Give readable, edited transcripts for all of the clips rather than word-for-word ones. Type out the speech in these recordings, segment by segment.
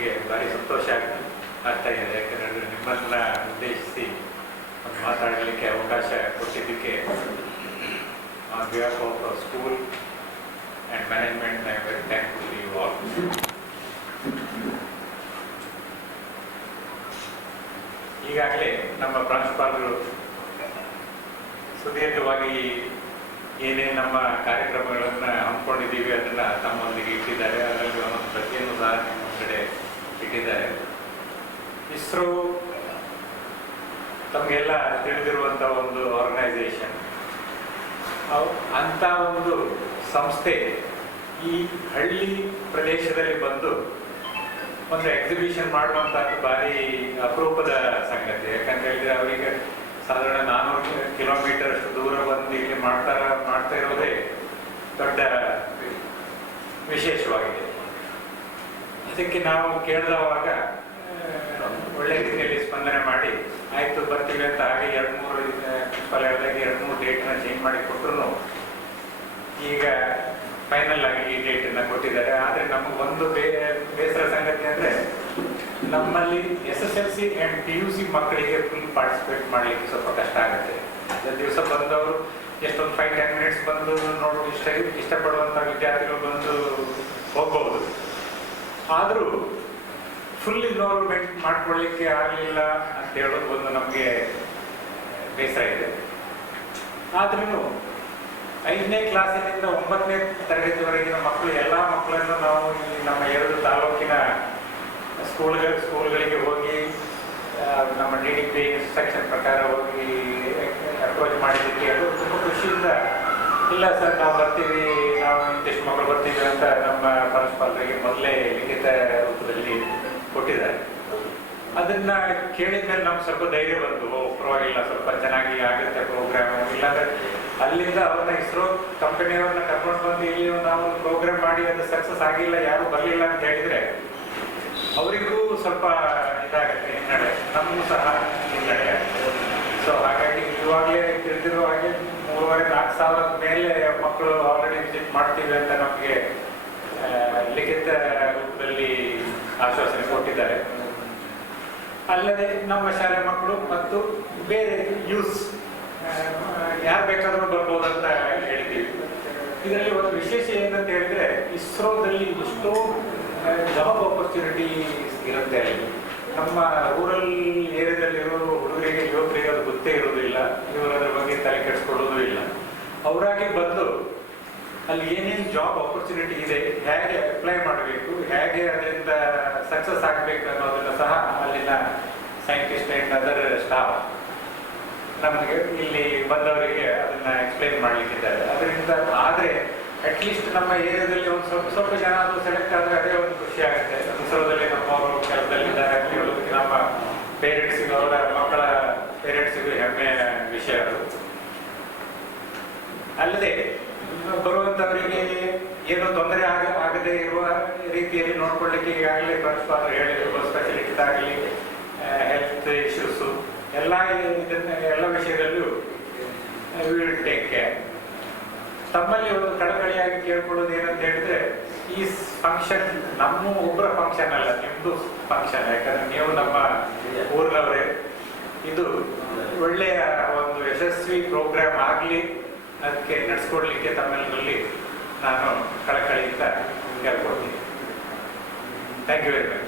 ನನಗೆ ಭಾರಿ ಸಂತೋಷ ಆಗ್ತಾ ಇದೆ. ಯಾಕಂದರೆ ನಿಮ್ಮನ್ನ ಉದ್ದೇಶಿಸಿ ಮಾತಾಡಲಿಕ್ಕೆ ಅವಕಾಶ ಕೊಟ್ಟಿದ್ದಕ್ಕೆ on behalf of school and management I am very thankful to you all. ಈಗಾಗಲೇ ನಮ್ಮ ಪ್ರಾಂಶುಪಾಲರು ಸುದೀರ್ಘವಾಗಿ ಏನೇನು ನಮ್ಮ ಕಾರ್ಯಕ್ರಮಗಳನ್ನು ಹಮ್ಮಿಕೊಂಡಿದ್ದೀವಿ ಅದನ್ನು ತಮ್ಮೊಂದಿಗೆ ಇಟ್ಟಿದ್ದಾರೆ. ಅದರಲ್ಲಿ ಒಂದೊಂದು ಪ್ರತಿಯನ್ನು ಸಹ ನಿಮ್ಮ ಕಡೆ ಇಟ್ಟಿದ್ದಾರೆ. ಇಸ್ರೋ ತಮಗೆಲ್ಲ ತಿಳಿದಿರುವಂಥ ಒಂದು ಆರ್ಗನೈಸೇಷನ್. ಅಂಥ ಒಂದು ಸಂಸ್ಥೆ ಈ ಹಳ್ಳಿ ಪ್ರದೇಶದಲ್ಲಿ ಬಂದು ಒಂದು ಎಕ್ಸಿಬಿಷನ್ ಮಾಡುವಂಥದ್ದು ಭಾರಿ ಅಪರೂಪದ ಸಂಗತಿ. ಯಾಕಂತ ಹೇಳಿದರೆ ಅವರಿಗೆ ಸಾಧಾರಣ 400 ಕಿಲೋಮೀಟರ್ ಅಷ್ಟು ದೂರ ಬಂದು ಇಲ್ಲಿ ಮಾಡ್ತಾ ಇರೋದೇ ದೊಡ್ಡ ವಿಶೇಷವಾಗಿದೆ. ಅದಕ್ಕೆ ನಾವು ಕೇಳಿದವಾಗ ಒಳ್ಳೆ ರೀತಿಯಲ್ಲಿ ಸ್ಪಂದನೆ ಮಾಡಿ ಆಯಿತು ಬರ್ತೀವಿ ಅಂತ ಹಾಗೆ 2-3 ಪ್ರಿನ್ಸಿಪಾಲ್ ಹೇಳಿದಾಗ 2-3 ಡೇಟನ್ನ ಚೇಂಜ್ ಮಾಡಿ ಕೊಟ್ಟರು ಈಗ ಫೈನಲ್ ಆಗಿ ಈ ಡೇಟನ್ನು ಕೊಟ್ಟಿದ್ದಾರೆ. ಆದರೆ ನಮಗೊಂದು ಬೇಸರ ಸಂಗತಿ ಅಂದರೆ ನಮ್ಮಲ್ಲಿ SSLC ಆ್ಯಂಡ್ PUC ಮಕ್ಕಳಿಗೆ ಫುಲ್ ಪಾರ್ಟಿಸಿಪೇಟ್ ಮಾಡಲಿಕ್ಕೆ ಸ್ವಲ್ಪ ಕಷ್ಟ ಆಗುತ್ತೆ. ದಿವಸ ಬಂದವರು ಎಷ್ಟೊಂದು 5-10 ಮಿನಿಟ್ಸ್ ಬಂದು ನೋಡೋದು ಇಷ್ಟಪಡುವಂಥ ವಿದ್ಯಾರ್ಥಿಗಳು ಬಂದು ಹೋಗ್ಬೋದು. ಆದರೂ ಫುಲ್ ಇನ್ವಾಲ್ವ್ಮೆಂಟ್ ಮಾಡ್ಕೊಳ್ಳಿಕ್ಕೆ ಆಗಲಿಲ್ಲ ಅಂತ ಹೇಳೋದು ಒಂದು ನಮಗೆ ಬೇಸರ ಇದೆ. ಆದ್ರೂ 5ನೇ ಕ್ಲಾಸಿನಿಂದ 9ನೇ ತರಗತಿವರೆಗಿನ ಮಕ್ಕಳು ಎಲ್ಲ ಮಕ್ಕಳನ್ನು ನಾವು ಈ ನಮ್ಮ 2 ತಾಲೂಕಿನ ಸ್ಕೂಲ್ಗಳಿಗೆ ಹೋಗಿ ನಮ್ಮ DDP ಇನ್ಸ್ಟ್ರಕ್ಷನ್ ಪ್ರಕಾರ ಹೋಗಿ ಅಪ್ರೋಚ್ ಮಾಡಿದ್ದಕ್ಕೆ ಅದು ತುಂಬ ಖುಷಿಯಿಂದ ಇಲ್ಲ ಸರ್ ನಾವು ಬರ್ತೀವಿ, ನಾವು ಇಂತಿಷ್ಟು ಮಕ್ಕಳು ಬರ್ತೀವಿ ಅಂತ ನಮ್ಮ ಪ್ರಾಂಶುಪಾಲರಿಗೆ ಮೊದಲೇ ಲಿಖಿತ ರೂಪದಲ್ಲಿ ಕೊಟ್ಟಿದ್ದಾರೆ. ಅದನ್ನು ಕೇಳಿದ ಮೇಲೆ ನಮ್ಗೆ ಸ್ವಲ್ಪ ಧೈರ್ಯ ಬಂತು, ಪರವಾಗಿಲ್ಲ ಸ್ವಲ್ಪ ಚೆನ್ನಾಗಿ ಆಗುತ್ತೆ ಪ್ರೋಗ್ರಾಮ್. ಇಲ್ಲಾಂದರೆ ಅಲ್ಲಿಂದ ಅವ್ರನ್ನ ಇಸ್ರೋ ಕಂಪನಿಯವ್ರನ್ನ ಕರ್ಕೊಂಡು ಬಂದು ಇಲ್ಲಿ ನಾವು ಪ್ರೋಗ್ರಾಮ್ ಮಾಡಿ ಅದು ಸಕ್ಸಸ್ ಆಗಿಲ್ಲ, ಯಾರು ಬರಲಿಲ್ಲ ಅಂತ ಹೇಳಿದರೆ ಅವರಿಗೂ ಸ್ವಲ್ಪ ಇದಾಗುತ್ತೆ, ಹಿನ್ನಡೆ, ನಮಗೂ ಸಹ ಹಿನ್ನಡೆ ಆಗುತ್ತೆ. ಸೊ ಹಾಗಾಗಿ ಇವಾಗಲೇ ತಿಳಿದಿರೋ ಹಾಗೆ 3,500-4,000 ಸಾವಿರದ ಮೇಲೆ ಮಕ್ಕಳು ಆಲ್ರೆಡಿ ವಿಸಿಟ್ ಮಾಡ್ತೀವಿ ಅಂತ ನಮಗೆ ಲಿಖಿತ ರೂಪದಲ್ಲಿ ಆಶ್ವಾಸನೆ ಕೊಟ್ಟಿದ್ದಾರೆ. ಅಲ್ಲದೆ ನಮ್ಮ ಶಾಲೆ ಮಕ್ಕಳು ಮತ್ತು ಬೇರೆ ಯೂಸ್ ಯಾರು ಬೇಕಾದರೂ ಬರ್ಬೋದಂತ ಹೇಳಿದ್ದೀವಿ. ಇದರಲ್ಲಿ ಒಂದು ವಿಶೇಷ ಏನಂತ ಹೇಳಿದರೆ ಇಸ್ರೋದಲ್ಲಿ ಎಷ್ಟೋ ಜಾಬ್ ಆಪರ್ಚುನಿಟೀಸ್ ಇರುತ್ತೆ. ಅಲ್ಲಿ ನಮ್ಮ ರೂರಲ್ ಏರಿಯಾದಲ್ಲಿರೋ ಹುಡುಗರಿಗೆ ಯುವಕರಿಗೆ ಅದು ಗೊತ್ತೇ ಇರೋದಿಲ್ಲ, ಇವರು ಅದರ ಬಗ್ಗೆ ತಲೆ ಕೆಡಿಸ್ಕೊಳ್ಳೋದು ಇಲ್ಲ. ಅವರಾಗಿ ಬಂದು ಅಲ್ಲಿ ಏನೇನು ಜಾಬ್ ಆಪರ್ಚುನಿಟಿ ಇದೆ, ಹೇಗೆ ಅಪ್ಲೈ ಮಾಡಬೇಕು, ಹೇಗೆ ಅದರಿಂದ ಸಕ್ಸಸ್ ಆಗಬೇಕು ಅನ್ನೋದನ್ನು ಸಹ ಅಲ್ಲಿನ ಸೈಂಟಿಸ್ಟ್ ಆ್ಯಂಡ್ ಅದರ್ ಸ್ಟಾಫ್ ನಮಗೆ ಇಲ್ಲಿ ಬಂದವರಿಗೆ ಅದನ್ನು ಎಕ್ಸ್ಪ್ಲೈನ್ ಮಾಡಲಿಕ್ಕಿದ್ದಾರೆ. ಅದರಿಂದ ಆದರೆ ಅಟ್ಲೀಸ್ಟ್ ನಮ್ಮ ಏರಿಯಾದಲ್ಲಿ ಒಂದು ಸ್ವಲ್ಪ ಜನ ಅದು ಸೆಲೆಕ್ಟ್ ಆದರೆ ಅದೇ ಒಂದು ಖುಷಿ ಆಗುತ್ತೆ. ಇಸ್ರೋದಲ್ಲಿ ನಮ್ಮವರು ಕೆಲಸದಲ್ಲಿದ್ದಾರೆ ಅಂತ ಹೇಳೋದಕ್ಕೆ ನಮ್ಮ ಪೇರೆಂಟ್ಸಿಗೂ ಅವರ ಮಕ್ಕಳ ಪೇರೆಂಟ್ಸಿಗೂ ಹೆಮ್ಮೆಯ ವಿಷಯ ಅದು. ಅಲ್ಲದೆ ಬರುವಂಥವರಿಗೆ ಏನೋ ತೊಂದರೆ ಆಗದೇ ಇರುವ ರೀತಿಯಲ್ಲಿ ನೋಡ್ಕೊಳ್ಳಿಕ್ಕೆ ಈಗಾಗಲೇ ಪ್ರಾಂಶುಪಾಲರು ಹೇಳಿರುವ ಸ್ಪೆಷಲಿಟೀಸ್ ಆಗಲಿ, ಹೆಲ್ತ್ ಇಶ್ಯೂಸು ಎಲ್ಲ ವಿಷಯದಲ್ಲೂ ವಿಲ್ ಟೇಕ್ ಕೇರ್. ತಮ್ಮಲ್ಲಿ ಒಂದು ಕಳಕಳಿಯಾಗಿ ಕೇಳ್ಕೊಳ್ಳೋದು ಏನಂತ ಹೇಳಿದ್ರೆ, ಈ ಫಂಕ್ಷನ್ ನಮ್ಮ ಒಬ್ಬರ ಫಂಕ್ಷನ್ ಅಲ್ಲ, ನಿಮ್ಮದು ಫಂಕ್ಷನ್. ಯಾಕಂದ್ರೆ ನೀವು ನಮ್ಮ ಊರಿನವರೇ. ಇದು ಒಳ್ಳೆಯ ಒಂದು ಯಶಸ್ವಿ ಪ್ರೋಗ್ರಾಮ್ ಆಗಲಿ, ಅದಕ್ಕೆ ನಡೆಸ್ಕೊಡ್ಲಿಕ್ಕೆ ತಮ್ಮೆಲ್ಲರಲ್ಲಿ ನಾನು ಕಳಕಳಿಯಿಂದ ಕೇಳ್ಕೊಡ್ತೀನಿ. Thank you very much.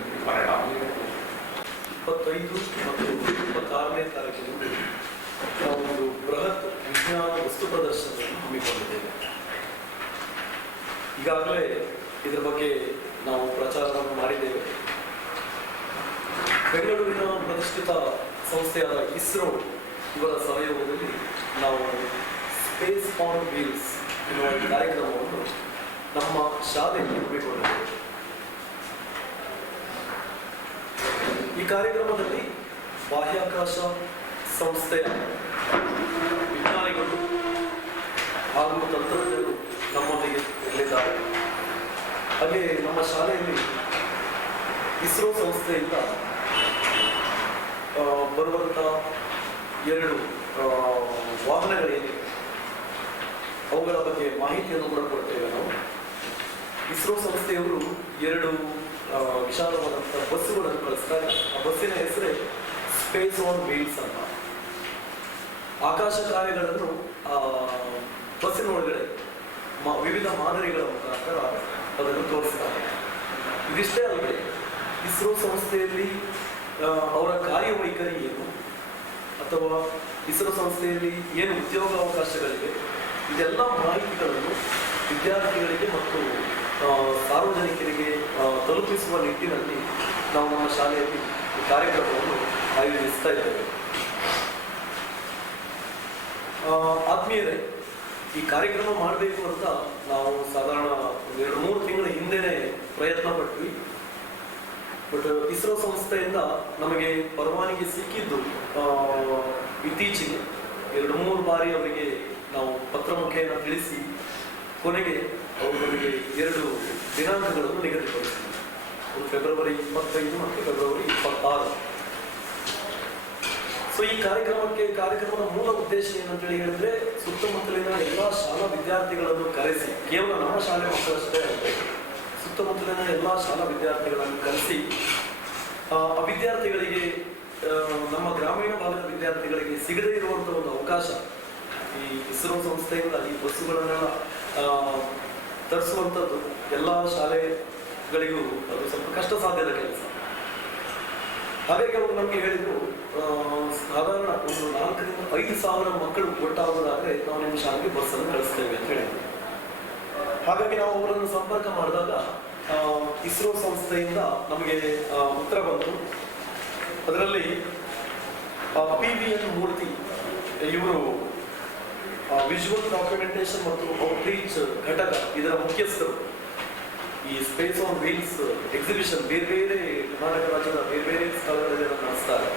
25 ಮತ್ತು 26ನೇ ತಾರೀಕಿನಲ್ಲಿ ನಾವು ಒಂದು ಬೃಹತ್ ವಿಜ್ಞಾನ ವಸ್ತು ಪ್ರದರ್ಶನವನ್ನು ಹಮ್ಮಿಕೊಂಡಿದ್ದೇವೆ. ಈಗಾಗಲೇ ಇದರ ಬಗ್ಗೆ ನಾವು ಪ್ರಚಾರವನ್ನು ಮಾಡಿದ್ದೇವೆ. ಬೆಂಗಳೂರಿನ ಪ್ರತಿಷ್ಠಿತ ಸಂಸ್ಥೆಯಾದ ಇಸ್ರೋ ಇವರ ಸಹಯೋಗದಲ್ಲಿ ನಾವು ಸ್ಪೇಸ್ ಆನ್ ವೀಲ್ಸ್ ಎನ್ನುವ ಕಾರ್ಯಕ್ರಮವನ್ನು ನಮ್ಮ ಶಾಲೆಯಲ್ಲಿ ಹಮ್ಮಿಕೊಂಡಿದ್ದೇವೆ. ಈ ಕಾರ್ಯಕ್ರಮದಲ್ಲಿ ಬಾಹ್ಯಾಕಾಶ ಸಂಸ್ಥೆಯ ವಿಜ್ಞಾನಿಗಳು ಹಾಗೂ ತಂತ್ರಜ್ಞರು ನಮ್ಮೊಂದಿಗೆ ಇರಲಿದ್ದಾರೆ. ಹಾಗೆ ನಮ್ಮ ಶಾಲೆಯಲ್ಲಿ ಇಸ್ರೋ ಸಂಸ್ಥೆಯಿಂದ ಬರುವಂಥ 2 ವಾಹನಗಳೇನಿವೆ ಅವುಗಳ ಬಗ್ಗೆ ಮಾಹಿತಿಯನ್ನು ಕೂಡ ಕೊಡ್ತೇವೆ ನಾವು. ಇಸ್ರೋ ಸಂಸ್ಥೆಯವರು 2 ವಿಶಾಲವಾದಂಥ ಬಸ್ಸುಗಳನ್ನು ಕಳಿಸ್ತಾರೆ. ಆ ಬಸ್ಸಿನ ಹೆಸರೇ ಸ್ಪೇಸ್ ಆನ್ ವೀಲ್ಸ್ ಅಂತ. ಆಕಾಶ ಕಾರ್ಯಗಳನ್ನು ಬಸ್ಸಿನ ಒಳಗಡೆ ವಿವಿಧ ಮಾದರಿಗಳ ಮುಖಾಂತರ ಅದನ್ನು ತೋರಿಸ್ತಾರೆ. ಇದಿಷ್ಟೇ ಅಲ್ಲದೆ ಇಸ್ರೋ ಸಂಸ್ಥೆಯಲ್ಲಿ ಅವರ ಕಾರ್ಯವೈಖರಿ ಏನು, ಅಥವಾ ಇಸ್ರೋ ಸಂಸ್ಥೆಯಲ್ಲಿ ಏನು ಉದ್ಯೋಗಾವಕಾಶಗಳಿವೆ, ಇದೆಲ್ಲ ಮಾಹಿತಿಗಳನ್ನು ವಿದ್ಯಾರ್ಥಿಗಳಿಗೆ ಮತ್ತು ಸಾರ್ವಜನಿಕರಿಗೆ ತಲುಪಿಸುವ ನಿಟ್ಟಿನಲ್ಲಿ ನಾವು ನಮ್ಮ ಶಾಲೆಯಲ್ಲಿ ಈ ಕಾರ್ಯಕ್ರಮವನ್ನು ಆಯೋಜಿಸ್ತಾ ಇದ್ದೇವೆ. ಆತ್ಮೀಯರೇ, ಈ ಕಾರ್ಯಕ್ರಮ ಮಾಡಬೇಕು ಅಂತ ನಾವು ಸಾಧಾರಣ 2-3 ತಿಂಗಳ ಹಿಂದೆನೇ ಪ್ರಯತ್ನ ಪಟ್ವಿ. ಬಟ್ ಇಸ್ರೋ ಸಂಸ್ಥೆಯಿಂದ ನಮಗೆ ಪರವಾನಗಿ ಸಿಕ್ಕಿದ್ದು ಇತ್ತೀಚೆಗೆ 2-3 ಬಾರಿ ಅವರಿಗೆ ನಾವು ಪತ್ರ ಮುಖೇನ ತಿಳಿಸಿ ಕೊನೆಗೆ ಅವರು ನಮಗೆ 2 ದಿನಾಂಕಗಳನ್ನು ನಿಗದಿಪಡಿಸಿದರು. ಫೆಬ್ರವರಿ 25 ಮತ್ತು ಫೆಬ್ರವರಿ 26. ಸೊ ಈ ಕಾರ್ಯಕ್ರಮದ ಮೂಲ ಉದ್ದೇಶ ಏನಂತ ಹೇಳಿದ್ರೆ, ಸುತ್ತಮುತ್ತಲಿನ ಎಲ್ಲ ಶಾಲಾ ವಿದ್ಯಾರ್ಥಿಗಳನ್ನು ಕರೆಸಿ, ಕೇವಲ ನಮ್ಮ ಶಾಲೆ ಮಕ್ಕಳಷ್ಟೇ ಅಲ್ಲದೆ ಸುತ್ತಮುತ್ತಲಿನ ಎಲ್ಲ ಶಾಲಾ ವಿದ್ಯಾರ್ಥಿಗಳನ್ನು ಕರೆಸಿ ಆ ವಿದ್ಯಾರ್ಥಿಗಳಿಗೆ, ನಮ್ಮ ಗ್ರಾಮೀಣ ಭಾಗದ ವಿದ್ಯಾರ್ಥಿಗಳಿಗೆ ಸಿಗದೇ ಇರುವಂಥ ಒಂದು ಅವಕಾಶ ಈ ಇಸ್ರೋ ಸಂಸ್ಥೆಯಿಂದ ಈ ಬಸ್ಸುಗಳನ್ನೆಲ್ಲ ತರಿಸುವಂಥದ್ದು ಎಲ್ಲ ಶಾಲೆಗಳಿಗೂ ಅದು ಸ್ವಲ್ಪ ಕಷ್ಟ ಸಾಧ್ಯದ ಕೆಲಸ. ಹಾಗಾಗಿ ಅವರು ನಮಗೆ ಹೇಳಿದ್ರು, ಸಾಧಾರಣ ಒಂದು 4,000-5,000 ಮಕ್ಕಳು ಒಟ್ಟಾಗೋದಾದ್ರೆ ನಾವು ನಿಮ್ಮ ಶಾಲೆಗೆ ಬಸ್ಸನ್ನು ಕಳಿಸ್ತೇವೆ ಅಂತ ಹೇಳಿದ್ರು. ಹಾಗಾಗಿ ನಾವು ಅವರನ್ನು ಸಂಪರ್ಕ ಮಾಡಿದಾಗ ಇಸ್ರೋ ಸಂಸ್ಥೆಯಿಂದ ನಮಗೆ ಉತ್ತರ ಬಂತು. ಅದರಲ್ಲಿ PVN ಮೂರ್ತಿ ಇವರು ವಿಜುವಲ್ ಡಾಕ್ಯುಮೆಂಟೇಶನ್ ಮತ್ತು ಔಟ್ರೀಚ್ ಘಟಕ ಇದರ ಮುಖ್ಯಸ್ಥರು. ಈ ಸ್ಪೇಸ್ ಆನ್ ವೀಲ್ಸ್ ಎಕ್ಸಿಬಿಷನ್ ಬೇರೆ ಬೇರೆ ಕರ್ನಾಟಕ ರಾಜ್ಯದ ಬೇರೆ ಬೇರೆ ಸ್ಥಳಗಳಲ್ಲಿ ನಡೆಸ್ತಾರೆ.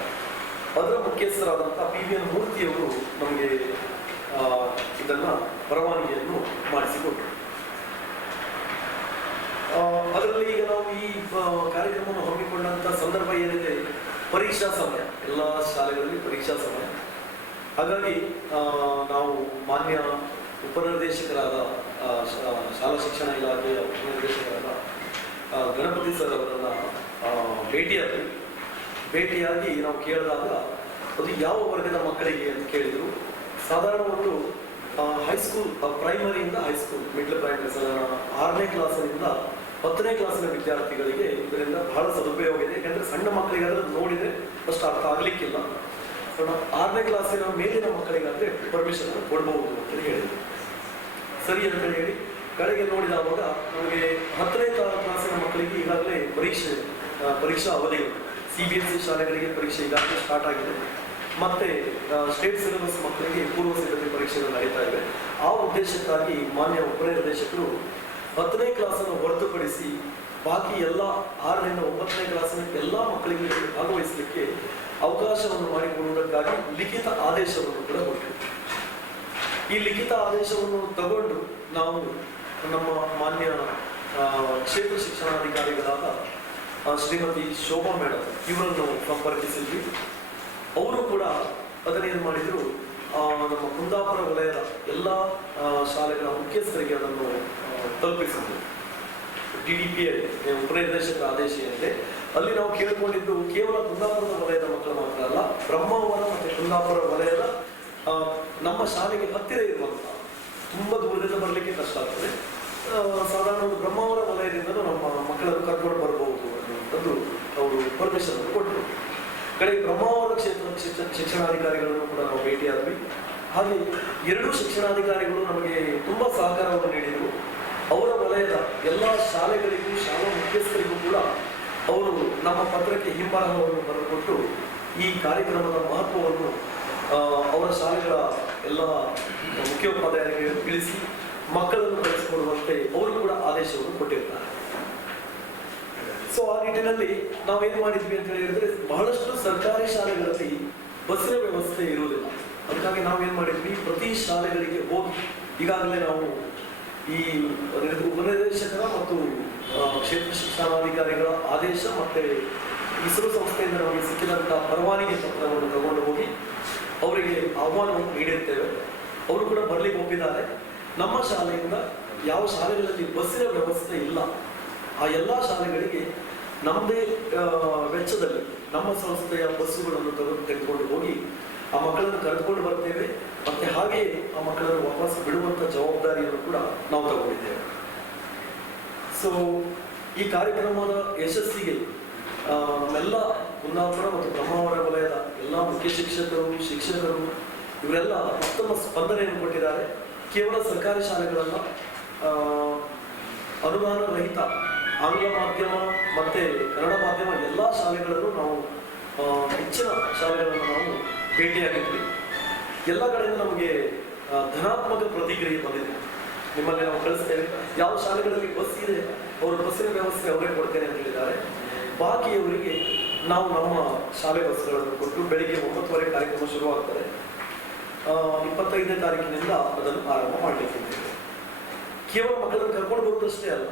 ಅದರ ಮುಖ್ಯಸ್ಥರಾದಂಥ PVN ಮೂರ್ತಿಯವರು ನಮಗೆ ಇದನ್ನ ಪರವಾನಗಿಯನ್ನು ಮಾಡಿಸಿಕೊಟ್ರು. ಅದರಲ್ಲಿ ಈಗ ನಾವು ಈ ಕಾರ್ಯಕ್ರಮವನ್ನು ಹಮ್ಮಿಕೊಂಡಂಥ ಸಂದರ್ಭ ಏನಿದೆ, ಪರೀಕ್ಷಾ ಸಮಯ, ಎಲ್ಲ ಶಾಲೆಗಳಲ್ಲಿ ಪರೀಕ್ಷಾ ಸಮಯ. ಹಾಗಾಗಿ ನಾವು ಮಾನ್ಯ ಉಪನಿರ್ದೇಶಕರಾದ ಶಾಲಾ ಶಿಕ್ಷಣ ಇಲಾಖೆಯ ಉಪನಿರ್ದೇಶಕರಾದ ಗಣಪತಿ ಸರ್ ಅವರನ್ನು ಭೇಟಿಯಾಗಿ ನಾವು ಕೇಳಿದಾಗ ಅದು ಯಾವ ವರ್ಗದ ಮಕ್ಕಳಿಗೆ ಅಂತ ಕೇಳಿದರು. ಸಾಧಾರಣ ಒಂದು ಹೈಸ್ಕೂಲ್, ಪ್ರೈಮರಿಯಿಂದ ಹೈಸ್ಕೂಲ್, ಮಿಡ್ಲ್ ಪ್ರೈಮರಿ, 6ನೇ ಕ್ಲಾಸಿನಿಂದ 10ನೇ ಕ್ಲಾಸಿನ ವಿದ್ಯಾರ್ಥಿಗಳಿಗೆ ಇದರಿಂದ ಬಹಳ ಸದುಪಯೋಗ ಇದೆ. ಯಾಕಂದರೆ ಸಣ್ಣ ಮಕ್ಕಳಿಗೆ ಅದನ್ನು ನೋಡಿದರೆ ಅಷ್ಟು ಅರ್ಥ ಆಗಲಿಕ್ಕಿಲ್ಲ. 6ನೇ ಕ್ಲಾಸಿನ ಮೇಲಿನ ಮಕ್ಕಳಿಗಾದರೆ ಪರ್ಮಿಷನ್ ಕೊಡಬಹುದು ಅಂತ ಹೇಳಿದರು. ಸರಿ ಅಂತ ಹೇಳಿ ಕಡೆಗೆ ನೋಡಿದವಾಗ ನಮಗೆ 10ನೇ ಕ್ಲಾಸಿನ ಮಕ್ಕಳಿಗೆ ಈಗಾಗಲೇ ಪರೀಕ್ಷಾ ಅವಧಿಗಳು, CBSE ಶಾಲೆಗಳಿಗೆ ಪರೀಕ್ಷೆ ಈಗಾಗಲೇ ಸ್ಟಾರ್ಟ್ ಆಗಿದೆ. ಮತ್ತೆ ಸ್ಟೇಟ್ ಸಿಲೆಬಸ್ ಮಕ್ಕಳಿಗೆ ಪೂರ್ವ ಸಿದ್ಧತೆ ಪರೀಕ್ಷೆಗಳು ನಡೀತಾ ಇವೆ. ಆ ಉದ್ದೇಶಕ್ಕಾಗಿ ಮಾನ್ಯ ಉಪನಿರ್ದೇಶಕರು 10ನೇ ಕ್ಲಾಸನ್ನು ಹೊರತುಪಡಿಸಿ ಬಾಕಿ ಎಲ್ಲ 6ರಿಂದ 9ನೇ ಕ್ಲಾಸಿನ ಎಲ್ಲ ಮಕ್ಕಳಿಗೆ ಭಾಗವಹಿಸಲಿಕ್ಕೆ ಅವಕಾಶವನ್ನು ಮಾಡಿಕೊಡುವುದಕ್ಕಾಗಿ ಲಿಖಿತ ಆದೇಶವನ್ನು ಕೂಡ ಕೊಟ್ಟಿದೆ. ಈ ಲಿಖಿತ ಆದೇಶವನ್ನು ತಗೊಂಡು ನಾವು ನಮ್ಮ ಮಾನ್ಯ ಕ್ಷೇತ್ರ ಶಿಕ್ಷಣಾಧಿಕಾರಿಗಳಾದ ಶ್ರೀಮತಿ ಶೋಭಾ ಮೇಡಮ್ ಇವರನ್ನು ಸಂಪರ್ಕಿಸಿದ್ವಿ. ಅವರು ಕೂಡ ಅದನ್ನೇನು ಮಾಡಿದ್ರು, ನಮ್ಮ ಕುಂದಾಪುರ ವಲಯದ ಎಲ್ಲ ಶಾಲೆಗಳ ಮುಖ್ಯಸ್ಥರಿಗೆ ಅದನ್ನು ತಲುಪಿಸಿದ್ರು. DDPI ಉಪನಿರ್ದೇಶಕರ ಆದೇಶ ಏನಿದೆ ಅಲ್ಲಿ ನಾವು ಕೇಳಿಕೊಂಡಿದ್ದು ಕೇವಲ ಕುಂದಾಪುರದ ವಲಯದ ಮಕ್ಕಳು ಮಾತ್ರ ಅಲ್ಲ, ಬ್ರಹ್ಮಾವರ ಮತ್ತು ಕುಂದಾಪುರ ವಲಯದ ನಮ್ಮ ಶಾಲೆಗೆ ಹತ್ತಿರ ಇರುವಂಥ, ತುಂಬ ದೂರದಿಂದ ಬರಲಿಕ್ಕೆ ಕಷ್ಟ ಆಗ್ತದೆ, ಸಾಧಾರಣ ಒಂದು ಬ್ರಹ್ಮಾವರ ವಲಯದಿಂದಲೂ ನಮ್ಮ ಮಕ್ಕಳನ್ನು ಕರ್ಕೊಂಡು ಬರ್ಬೋದು ಅನ್ನುವಂಥದ್ದು ಅವರು ಪರ್ಮಿಷನ್ ಕೊಟ್ಟರು. ಕಡೆಗೆ ಬ್ರಹ್ಮಾವರ ಕ್ಷೇತ್ರ ಶಿಕ್ಷಣಾಧಿಕಾರಿಗಳನ್ನು ಕೂಡ ನಾವು ಭೇಟಿಯಾದ್ವಿ. ಹಾಗೆ 2 ಶಿಕ್ಷಣಾಧಿಕಾರಿಗಳು ನಮಗೆ ತುಂಬ ಸಹಕಾರವನ್ನು ನೀಡಿದರು. ಅವರ ವಲಯದ ಎಲ್ಲ ಶಾಲೆಗಳಿಗೂ ಶಾಲಾ ಮುಖ್ಯಸ್ಥರಿಗೂ ಕೂಡ ಅವರು ನಮ್ಮ ಪತ್ರಕ್ಕೆ ಹಿಂಬರಹವನ್ನು ಬರೆದುಕೊಟ್ಟು ಈ ಕಾರ್ಯಕ್ರಮದ ಮಹತ್ವವನ್ನು ಅವರ ಶಾಲೆಗಳ ಎಲ್ಲ ಮುಖ್ಯೋಪಾಧ್ಯಾಯರಿಗೆ ತಿಳಿಸಿ ಮಕ್ಕಳನ್ನು ಕಳಿಸಿಕೊಡುವಂತೆ ಅವರು ಕೂಡ ಆದೇಶವನ್ನು ಕೊಟ್ಟಿರ್ತಾರೆ. ಸೊ ಆ ನಿಟ್ಟಿನಲ್ಲಿ ನಾವೇನು ಮಾಡಿದ್ವಿ ಅಂತ ಹೇಳಿದ್ರೆ, ಬಹಳಷ್ಟು ಸರ್ಕಾರಿ ಶಾಲೆಗಳಲ್ಲಿ ಬಸ್ಸಿನ ವ್ಯವಸ್ಥೆ ಇರುವುದಿಲ್ಲ. ಅದಕ್ಕಾಗಿ ನಾವೇನು ಮಾಡಿದ್ವಿ, ಪ್ರತಿ ಶಾಲೆಗಳಿಗೆ ಹೋಗಿ ಈಗಾಗಲೇ ನಾವು ಈ ಉಪನಿರ್ದೇಶಕರ ಮತ್ತು ಕ್ಷೇತ್ರ ಶಿಕ್ಷಣಾಧಿಕಾರಿಗಳ ಆದೇಶ ಮತ್ತು ಇಸ್ರೋ ಸಂಸ್ಥೆಯಿಂದ ನಮಗೆ ಸಿಕ್ಕಿದಂಥ ಪರವಾನಗಿ ಪತ್ರವನ್ನು ತಗೊಂಡು ಹೋಗಿ ಅವರಿಗೆ ಆಹ್ವಾನವನ್ನು ನೀಡಿರ್ತೇವೆ. ಅವರು ಕೂಡ ಬರಲಿಕ್ಕೆ ಒಪ್ಪಿದ್ದಾರೆ. ನಮ್ಮ ಶಾಲೆಯಿಂದ ಯಾವ ಶಾಲೆಗಳಲ್ಲಿ ಬಸ್ಸಿನ ವ್ಯವಸ್ಥೆ ಇಲ್ಲ ಆ ಎಲ್ಲ ಶಾಲೆಗಳಿಗೆ ನಮ್ಮದೇ ವೆಚ್ಚದಲ್ಲಿ ನಮ್ಮ ಸಂಸ್ಥೆಯ ಬಸ್ಸುಗಳನ್ನು ತೆಗೆದುಕೊಂಡು ಹೋಗಿ ಆ ಮಕ್ಕಳನ್ನು ಕರೆದುಕೊಂಡು ಬರ್ತೇವೆ. ಮತ್ತೆ ಹಾಗೆಯೇ ಆ ಮಕ್ಕಳನ್ನು ವಾಪಸ್ ಬಿಡುವಂತ ಜವಾಬ್ದಾರಿಯನ್ನು ಕೂಡ ನಾವು ತಗೊಂಡಿದ್ದೇವೆ. ಸೊ ಈ ಕಾರ್ಯಕ್ರಮದ ಯಶಸ್ಸಿಗೆ ನಮ್ಮೆಲ್ಲ ಕುಂದಾಪುರ ಮತ್ತು ಬ್ರಹ್ಮಾವರ ವಲಯದ ಎಲ್ಲ ಮುಖ್ಯ ಶಿಕ್ಷಕರು ಇವರೆಲ್ಲ ಉತ್ತಮ ಸ್ಪಂದನೆಯನ್ನು ಕೊಟ್ಟಿದ್ದಾರೆ. ಕೇವಲ ಸರ್ಕಾರಿ ಶಾಲೆಗಳನ್ನ ಅನುದಾನ ರಹಿತ ಆಂಗ್ಲ ಮಾಧ್ಯಮ ಮತ್ತೆ ಕನ್ನಡ ಮಾಧ್ಯಮ ಎಲ್ಲ ಶಾಲೆಗಳಲ್ಲೂ ನಾವು ಹೆಚ್ಚಿನ ಶಾಲೆಗಳನ್ನು ನಾವು ಭೇಟಿಯಾಗಿದ್ವಿ. ಎಲ್ಲ ಕಡೆಯಿಂದ ನಮಗೆ ಧನಾತ್ಮಕ ಪ್ರತಿಕ್ರಿಯೆ ಬಂದಿದೆ. ನಿಮ್ಮಲ್ಲಿ ನಾವು ಕಳಿಸ್ತೇವೆ, ಯಾವ ಶಾಲೆಗಳಲ್ಲಿ ಬಸ್ ಇದೆ ಅವರು ಬಸ್ಸಿನ ವ್ಯವಸ್ಥೆ ಅವರೇ ಕೊಡ್ತೇನೆ ಅಂತ ಹೇಳಿದ್ದಾರೆ. ಬಾಕಿಯವರಿಗೆ ನಾವು ನಮ್ಮ ಶಾಲೆ ಬಸ್ಗಳನ್ನು ಕೊಟ್ಟು ಬೆಳಿಗ್ಗೆ 9:30 ಕಾರ್ಯಕ್ರಮ ಶುರುವಾಗ್ತದೆ. 25ನೇ ತಾರೀಕಿನಿಂದ ಅದನ್ನು ಆರಂಭ ಮಾಡಲಿಕ್ಕಿದ್ದೇವೆ. ಕೇವಲ ಮಕ್ಕಳನ್ನು ಕರ್ಕೊಂಡು ಬರುವುದಷ್ಟೇ ಅಲ್ಲ,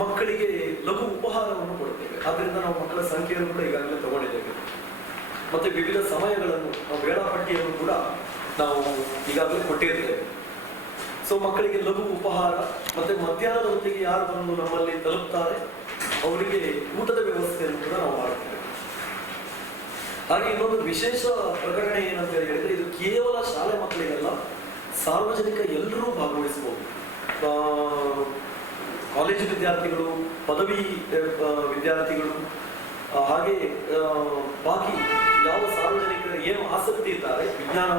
ಮಕ್ಕಳಿಗೆ ಲಘು ಉಪಹಾರವನ್ನು ಕೊಡ್ತೇವೆ. ಆದ್ದರಿಂದ ನಾವು ಮಕ್ಕಳ ಸಂಖ್ಯೆಯನ್ನು ಕೂಡ ಈಗಾಗಲೇ ತಗೊಂಡಿದ್ದೇವೆ. ಮತ್ತೆ ವಿವಿಧ ಸಮಯಗಳನ್ನು ನಾವು ವೇಳಾಪಟ್ಟಿಯನ್ನು ಕೂಡ ನಾವು ಈಗಾಗಲೇ ಕೊಟ್ಟಿರ್ತೇವೆ. ಸೊ ಮಕ್ಕಳಿಗೆ ಲಘು ಉಪಹಾರ ಮತ್ತೆ ಮಧ್ಯಾಹ್ನದ ಹೊತ್ತಿಗೆ ಯಾರು ಬಂದು ನಮ್ಮಲ್ಲಿ ತಲುಪ್ತಾರೆ ಅವರಿಗೆ ಊಟದ ವ್ಯವಸ್ಥೆಯನ್ನು ಕೂಡ ನಾವು ಮಾಡ್ತೇವೆ. ಹಾಗೆ ಇನ್ನೊಂದು ವಿಶೇಷ ಪ್ರಕಟಣೆ ಏನಂತ ಹೇಳಿದ್ರೆ, ಇದು ಕೇವಲ ಶಾಲೆ ಮಕ್ಕಳಿಗೆಲ್ಲ, ಸಾರ್ವಜನಿಕ ಎಲ್ಲರೂ ಭಾಗವಹಿಸಬಹುದು. ಕಾಲೇಜು ವಿದ್ಯಾರ್ಥಿಗಳು, ಪದವಿ ವಿದ್ಯಾರ್ಥಿಗಳು, ಹಾಗೆ ಬಾಕಿ ಯಾವ ಸಾರ್ವಜನಿಕರು ಏನು ಆಸಕ್ತಿ ಇದ್ದಾರೆ ವಿಜ್ಞಾನ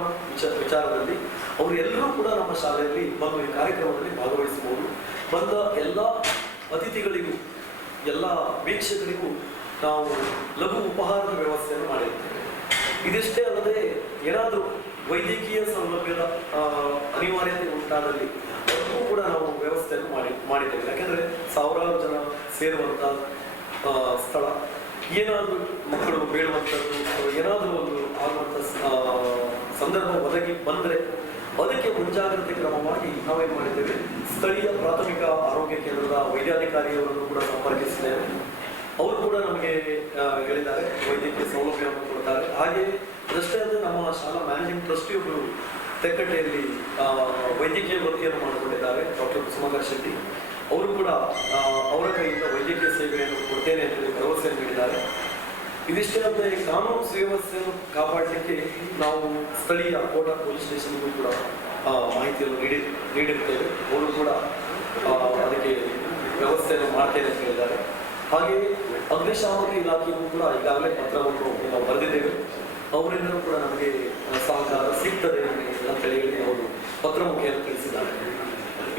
ವಿಚಾರದಲ್ಲಿ ಅವರೆಲ್ಲರೂ ಕೂಡ ನಮ್ಮ ಶಾಲೆಯಲ್ಲಿ ಬಂದು ಈ ಕಾರ್ಯಕ್ರಮದಲ್ಲಿ ಭಾಗವಹಿಸಬಹುದು. ಬಂದ ಎಲ್ಲ ಅತಿಥಿಗಳಿಗೂ ಎಲ್ಲ ವೀಕ್ಷಕರಿಗೂ ನಾವು ಲಘು ಉಪಹಾರದ ವ್ಯವಸ್ಥೆಯನ್ನು ಮಾಡಿರ್ತೇವೆ. ಇದಿಷ್ಟೇ ಅಲ್ಲದೆ ಏನಾದರೂ ವೈದ್ಯಕೀಯ ಸೌಲಭ್ಯದ ಅನಿವಾರ್ಯತೆ ಉಂಟಾದಲ್ಲಿ ಅದಕ್ಕೂ ಕೂಡ ನಾವು ವ್ಯವಸ್ಥೆಯನ್ನು ಮಾಡಿದ್ದೇವೆ. ಯಾಕೆಂದ್ರೆ ಸಾವಿರಾರು ಜನ ಸೇರುವಂತ ಸ್ಥಳ, ಏನಾದರೂ ಮಕ್ಕಳು ಬೇಡುವಂಥದ್ದು ಏನಾದರೂ ಒಂದು ಆಗುವಂಥ ಸಂದರ್ಭ ಒದಗಿ ಬಂದರೆ ಅದಕ್ಕೆ ಮುಂಜಾಗ್ರತೆ ಕ್ರಮವಾಗಿ ನಾವೇನು ಮಾಡಿದ್ದೇವೆ, ಸ್ಥಳೀಯ ಪ್ರಾಥಮಿಕ ಆರೋಗ್ಯ ಕೇಂದ್ರದ ವೈದ್ಯಾಧಿಕಾರಿಯವರನ್ನು ಕೂಡ ಸಂಪರ್ಕಿಸಿದ್ದೇವೆ. ಅವರು ಕೂಡ ನಮಗೆ ಹೇಳಿದ್ದಾರೆ, ವೈದ್ಯಕೀಯ ಸೌಲಭ್ಯವನ್ನು ಕೊಡ್ತಾರೆ. ಹಾಗೆ ಅದಷ್ಟೇ ಅಲ್ಲದೆ ನಮ್ಮ ಶಾಲಾ ಮ್ಯಾನೇಜಿಂಗ್ ಟ್ರಸ್ಟಿಯೊಬ್ಬರು ತೆಕ್ಕಟ್ಟೆಯಲ್ಲಿ ವೈದ್ಯಕೀಯ ವೃತ್ತಿಯನ್ನು ಮಾಡಿಕೊಂಡಿದ್ದಾರೆ, ಡಾಕ್ಟರ್ ಕುಸುಮಾಕರ್ ಶೆಟ್ಟಿ. ಅವರು ಕೂಡ ಅವರ ಕೈಯಿಂದ ವೈದ್ಯಕೀಯ ಸೇವೆಯನ್ನು ಕೊಡ್ತೇನೆ ಅಂತ ಹೇಳಿ ಭರವಸೆಯನ್ನು ನೀಡಿದ್ದಾರೆ. ಇದಿಷ್ಟೇ ಅಲ್ಲದೆ ಕಾನೂನು ಸುವ್ಯವಸ್ಥೆಯನ್ನು ಕಾಪಾಡಲಿಕ್ಕೆ ನಾವು ಸ್ಥಳೀಯ ಕೋಟ ಪೊಲೀಸ್ ಸ್ಟೇಷನ್ಗೂ ಕೂಡ ಮಾಹಿತಿಯನ್ನು ನೀಡಿರ್ತೇವೆ. ಅವರು ಕೂಡ ಅದಕ್ಕೆ ವ್ಯವಸ್ಥೆಯನ್ನು ಮಾಡ್ತೇನೆ ಅಂತ ಹೇಳಿದ್ದಾರೆ. ಹಾಗೆಯೇ ಅಗ್ನಿಶಾಮಕ ಇಲಾಖೆಗೂ ಕೂಡ ಈಗಾಗಲೇ ಪತ್ರವನ್ನು ನಾವು ಬರೆದಿದ್ದೇವೆ. ಅವರಿಂದಲೂ ಕೂಡ ನಮಗೆ ಸಹಕಾರ ಸಿಗ್ತದೆ ಅಂತ ಹೇಳಿ ಅವರು ಪತ್ರ ಮುಖೇನ ತಿಳಿಸಿದ್ದಾರೆ.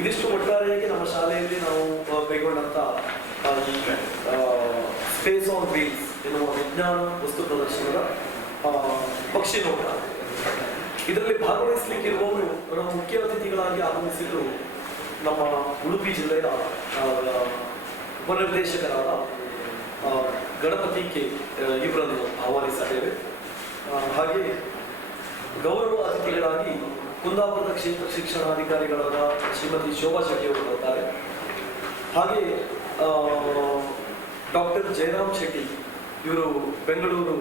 ಇದಿಷ್ಟು ಒಟ್ಟಾರೆಯಾಗಿ ನಮ್ಮ ಶಾಲೆಯಲ್ಲಿ ನಾವು ಕೈಗೊಂಡಂತ ಸ್ಪೇಸ್ ಆನ್ ವೀಲ್ಸ್ ಎನ್ನುವ ವಿಜ್ಞಾನ ವಸ್ತು ಪ್ರದರ್ಶನದ ಪಕ್ಷಿ ನೋಟ. ಇದರಲ್ಲಿ ಭಾಗವಹಿಸಲಿಕ್ಕಿರುವವರು ನಮ್ಮ ಮುಖ್ಯ ಅತಿಥಿಗಳಾಗಿ ಆಗಮಿಸಿದ್ದು ನಮ್ಮ ಉಡುಪಿ ಜಿಲ್ಲೆಯ ಉಪನಿರ್ದೇಶಕರಾದ ಗಣಪತಿ ಕೆ ಇವರನ್ನು ಆಹ್ವಾನಿಸಿದ್ದೇವೆ. ಹಾಗೆ ಗೌರವ ಅತಿಥಿಗಳಾಗಿ ಕುಂದಾಪುರದ ಕ್ಷೇತ್ರ ಶಿಕ್ಷಣಾಧಿಕಾರಿಗಳಾದ ಶ್ರೀಮತಿ ಶೋಭಾ ಶೆಟ್ಟಿ ಅವರು ಬರ್ತಾರೆ. ಹಾಗೆ ಡಾಕ್ಟರ್ ಜಯರಾಮ್ ಶೆಟ್ಟಿ ಇವರು ಬೆಂಗಳೂರು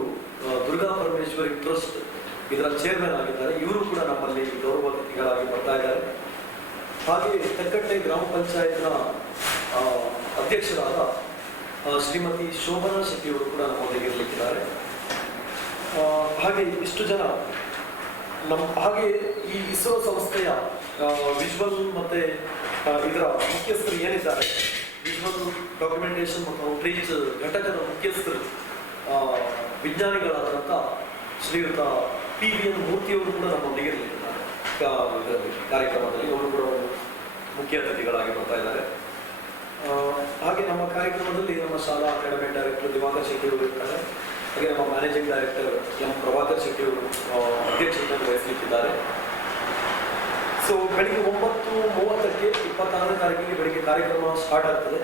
ದುರ್ಗಾ ಪರಮೇಶ್ವರಿ ಟ್ರಸ್ಟ್ ಇದರ ಚೇರ್ಮನ್ ಆಗಿದ್ದಾರೆ. ಇವರು ಕೂಡ ನಮ್ಮಲ್ಲಿ ಗೌರವ ಅತಿಥಿಗಳಾಗಿ ಬರ್ತಾ ಇದ್ದಾರೆ. ಹಾಗೆ ತೆಕ್ಕಟ್ಟೆ ಗ್ರಾಮ ಪಂಚಾಯತ್ನ ಅಧ್ಯಕ್ಷರಾದ ಶ್ರೀಮತಿ ಶೋಭನಾ ಶೆಟ್ಟಿ ಅವರು ಕೂಡ ನಮ್ಮೊಂದಿಗೆ ಇರಲಿಕ್ಕಿದ್ದಾರೆ. ಹಾಗೆ ಇಷ್ಟು ಜನ ಹಾಗೆ ಈ ಇಸ್ರೋ ಸಂಸ್ಥೆಯ ವಿಜುವಲ್ ಮತ್ತೆ ಇದರ ಮುಖ್ಯಸ್ಥರು ಏನಿದ್ದಾರೆ, ವಿಜುವಲ್ ಡಾಕ್ಯುಮೆಂಟೇಶನ್ ಮತ್ತು ಔಟ್ರೀಚ್ ಘಟಕದ ಮುಖ್ಯಸ್ಥರು ವಿಜ್ಞಾನಿಗಳಾದಂಥ ಶ್ರೀಯುತ PVN ಮೂರ್ತಿಯವರು ಕೂಡ ನಮ್ಮೊಂದಿಗೆ ಇರಲಿದ್ದಾರೆ ಕಾರ್ಯಕ್ರಮದಲ್ಲಿ. ಅವರು ಕೂಡ ಮುಖ್ಯ ಅತಿಥಿಗಳಾಗಿ ಬರ್ತಾ ಇದ್ದಾರೆ. ಹಾಗೆ ನಮ್ಮ ಕಾರ್ಯಕ್ರಮದಲ್ಲಿ ನಮ್ಮ ಶಾಲಾ ಅಕಾಡೆಮಿ ಡೈರೆಕ್ಟರ್ ದಿವಾಕರ್ ಶೆಟ್ಟಿ ಅವರು ಇರ್ತಾರೆ. ಹಾಗೆ ನಮ್ಮ managing director M Prabhakar Shetty ಅವರು ಅಧ್ಯಕ್ಷತೆಯನ್ನು ವಹಿಸಲಿಕ್ಕಿದ್ದಾರೆ. ಸೊ ಬೆಳಿಗ್ಗೆ 9:30ಕ್ಕೆ 26ನೇ ತಾರೀಕಿಗೆ ಬೆಳಿಗ್ಗೆ ಕಾರ್ಯಕ್ರಮ ಸ್ಟಾರ್ಟ್ ಆಗ್ತದೆ.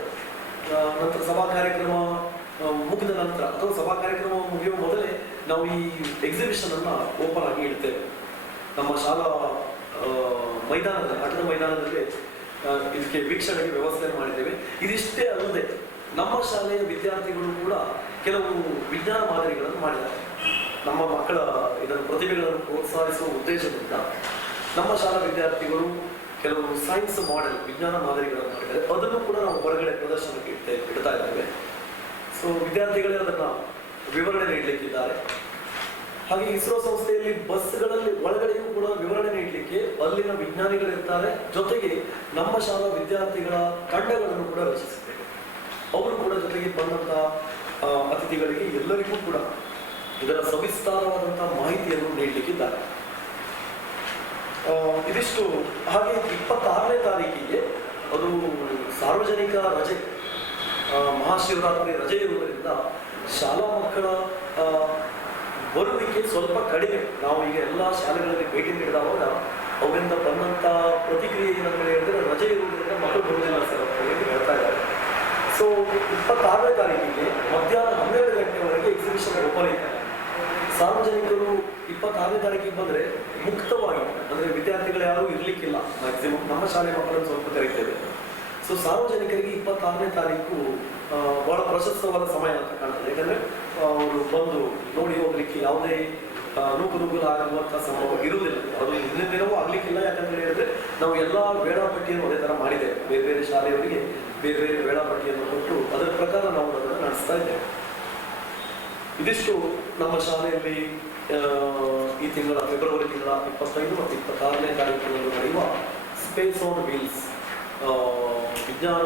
ನಂತರ ಸಭಾ ಕಾರ್ಯಕ್ರಮ ಮುಗಿದ ನಂತರ ಅಥವಾ ಸಭಾ ಕಾರ್ಯಕ್ರಮ ಮುಗಿಯುವ ಮೊದಲೇ ನಾವು ಈ ಎಕ್ಸಿಬಿಷನ್ ಅನ್ನ ಓಪನ್ ಆಗಿ ಇಡ್ತೇವೆ. ನಮ್ಮ ಶಾಲಾ ಮೈದಾನದಲ್ಲಿ, ಆಟದ ಮೈದಾನದಲ್ಲಿ ಇದಕ್ಕೆ ವೀಕ್ಷಣೆಗೆ ವ್ಯವಸ್ಥೆಯನ್ನು ಮಾಡಿದ್ದೇವೆ. ಇದಿಷ್ಟೇ ಅಲ್ಲದೆ ನಮ್ಮ ಶಾಲೆಯ ವಿದ್ಯಾರ್ಥಿಗಳು ಕೂಡ ಕೆಲವು ವಿಜ್ಞಾನ ಮಾದರಿಗಳನ್ನು ಮಾಡಿದ್ದಾರೆ. ನಮ್ಮ ಮಕ್ಕಳ ಇದನ್ನು ಪ್ರತಿಭೆಗಳನ್ನು ಪ್ರೋತ್ಸಾಹಿಸುವ ಉದ್ದೇಶದಿಂದ ನಮ್ಮ ಶಾಲಾ ವಿದ್ಯಾರ್ಥಿಗಳು ಕೆಲವು ಸೈನ್ಸ್ ಮಾಡೆಲ್ ವಿಜ್ಞಾನ ಮಾದರಿಗಳನ್ನು ಮಾಡಿದ್ದಾರೆ. ಅದನ್ನು ಕೂಡ ನಾವು ಹೊರಗಡೆ ಪ್ರದರ್ಶನಕ್ಕೆ ಇಡ್ತಾ ಇದ್ದೇವೆ. ಸೊ ಸೊ ವಿದ್ಯಾರ್ಥಿಗಳೇ ಅದನ್ನ ವಿವರಣೆ ನೀಡಲಿಕ್ಕಿದ್ದಾರೆ. ಹಾಗೆ ಇಸ್ರೋ ಸಂಸ್ಥೆಯಲ್ಲಿ ಬಸ್ಗಳಲ್ಲಿ ಒಳಗಡೆಯೂ ಕೂಡ ವಿವರಣೆ ನೀಡಲಿಕ್ಕೆ ಅಲ್ಲಿನ ವಿಜ್ಞಾನಿಗಳಿರ್ತಾರೆ. ಜೊತೆಗೆ ನಮ್ಮ ಶಾಲಾ ವಿದ್ಯಾರ್ಥಿಗಳ ತಂಡಗಳನ್ನು ಕೂಡ ರಚಿಸಿದ್ದೇವೆ. ಅವರು ಕೂಡ ಜೊತೆಗೆ ಬಂದಂತಹ ಅತಿಥಿಗಳಿಗೆ ಎಲ್ಲರಿಗೂ ಕೂಡ ಇದರ ಸವಿಸ್ತಾರವಾದಂತಹ ಮಾಹಿತಿಯನ್ನು ನೀಡಲಿಕ್ಕಿದ್ದಾರೆ. ಇದಿಷ್ಟು. ಹಾಗೆ 26ನೇ ತಾರೀಕಿಗೆ ಅದು ಸಾರ್ವಜನಿಕ ರಜೆ, ಮಹಾಶಿವರಾತ್ರಿ ರಜೆ ಇರುವುದರಿಂದ ಶಾಲಾ ಮಕ್ಕಳ ಬರುವಿಕೆ ಸ್ವಲ್ಪ ಕಡಿಮೆ. ನಾವು ಈಗ ಎಲ್ಲ ಶಾಲೆಗಳಲ್ಲಿ ಭೇಟಿ ನೀಡಿದಾಗ ಅವರಿಂದ ಬಂದಂತ ಪ್ರತಿಕ್ರಿಯೆ ಏನಂತ ಹೇಳಿದ್ರೆ ರಜೆ ಇರುವುದರಿಂದ ಮಕ್ಕಳು ಬರುವುದಿಲ್ಲ ಸರ್ ಅಂತ ಹೇಳ್ತಾ ಇದ್ದಾರೆ. ಸೊ 26ನೇ ತಾರೀಕಿಗೆ ಮಧ್ಯಾಹ್ನ 12 ಗಂಟೆವರೆಗೆ ಎಕ್ಸಿಬಿಷನ್ ಓಪನ್ ಇದೆ. ಸಾರ್ವಜನಿಕರು 26ನೇ ತಾರೀಕಿಗೆ ಬಂದ್ರೆ ಮುಕ್ತವಾಗಿ, ಅಂದ್ರೆ ವಿದ್ಯಾರ್ಥಿಗಳು ಯಾರು ಇರ್ಲಿಕ್ಕಿಲ್ಲ. ಮ್ಯಾಕ್ಸಿಮಮ್ ನಮ್ಮ ಶಾಲೆ ಮಕ್ಕಳನ್ನು ಸ್ವಲ್ಪ ಕರೀತೇವೆ. ಸೊ ಸಾರ್ವಜನಿಕರಿಗೆ 26ನೇ ತಾರೀಕು ಬಹಳ ಪ್ರಶಸ್ತವಾದ ಸಮಯ ಅಂತ ಕಾಣ್ತದೆ. ಯಾಕಂದ್ರೆ ಅವರು ಬಂದು ನೋಡಿ ಹೋಗ್ಲಿಕ್ಕೆ ಯಾವುದೇ ನೂಕುನುಗ್ಗಲಾಗುವಂತಹ ಸಂಭವ ಇರುವುದಿಲ್ಲ. ಅದು ಹಿಂದಿನ ದಿನವೂ ಆಗ್ಲಿಕ್ಕಿಲ್ಲ. ಯಾಕಂತ ಹೇಳಿದ್ರೆ ನಾವು ಎಲ್ಲಾ ವೇಳಾಪಟ್ಟಿಯನ್ನು ಅದೇ ತರ ಮಾಡಿದ್ದೇವೆ. ಬೇರೆ ಬೇರೆ ಶಾಲೆಯವರಿಗೆ ಬೇರೆ ಬೇರೆ ವೇಳಾಪಟ್ಟಿಯನ್ನು ಕೊಟ್ಟು ಅದರ ಪ್ರಕಾರ ನಾವು ಅದನ್ನು ನಡೆಸ್ತಾ ಇದ್ದೇವೆ. ಇದಿಷ್ಟು ನಮ್ಮ ಶಾಲೆಯಲ್ಲಿ ಈ ತಿಂಗಳ ಫೆಬ್ರವರಿ ತಿಂಗಳ 25 ಮತ್ತು 26ನೇ ತಾರೀಕಿನಲ್ಲಿ ನಡೆಯುವ ಸ್ಪೇಸ್ ಆನ್ ವೀಲ್ಸ್ ವಿಜ್ಞಾನ